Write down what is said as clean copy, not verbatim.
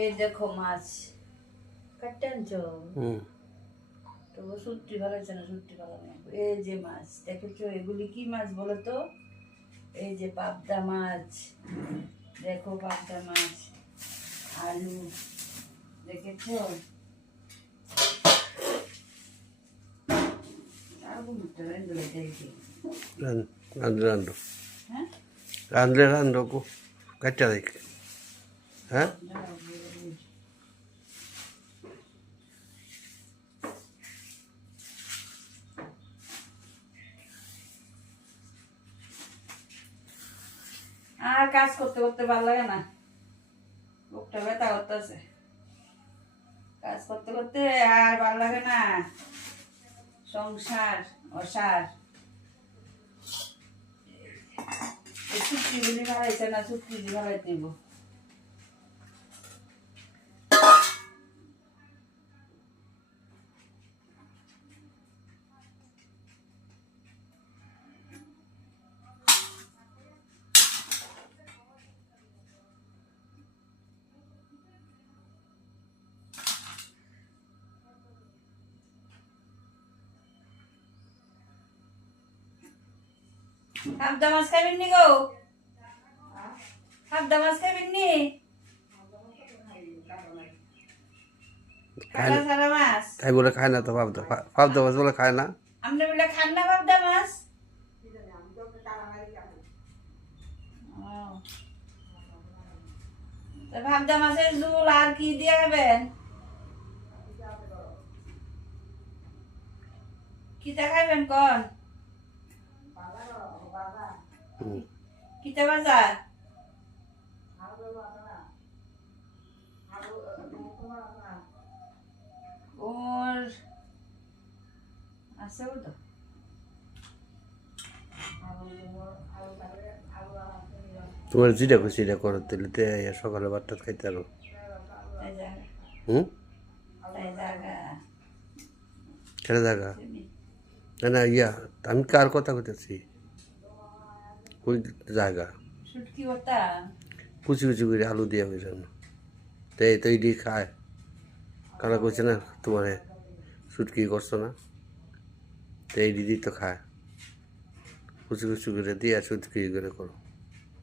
এই দেখো মাছ কাটতে আনছো। তবু সত্যি ভালো হচ্ছে না, সত্যি ভালো না। এই যে মাছ দেখেছো, এগুলি কি মাছ বলো তো? এই যে পাবদা মাছ, দেখো পাবদা মাছ, আলু দেখেছো। Randu. Randu ku kaca dik. Hah? আর কাজ করতে করতে ভালো লাগে না, বুকটা ব্যথা করতেছে। কাজ করতে করতে আর ভালো লাগে না, সংসার অসার। শুক্তি গুলি ভালাইছে না, শুক্তি ভালাই দিব। পাবদা মাছ খাবেন নি গো? পাবদা মাছ খাবেন নি? কাটা সারা মাছ তাই বলে খায় না তো পাবদা মাছ বলে খায় না। আপনি বলে খান না পাবদা মাছ? পাবদা মাছের ঝোল আর কি দিয়ে খাবেন? কিতা খাইবেন কোন? কিতা বাজা? ওর আছে ওটা তোমার যেটা খুশি সেটা করো, তাহলে তে সকালে ভাতটা খাইতে পারো। ছেড়ে জায়গা না না ইয়া, আমি কার কথা কইতেছি? ওই জায়গা কুচি কুচি করে আলু দিয়ে হয়ে যান, তাই তো এটি খায়। কারা কইছে না তোমার শুটকি করছো না, তো এই দিদি তো খায়। কুচি কুচি করে দিয়ে শুটকি করে করো।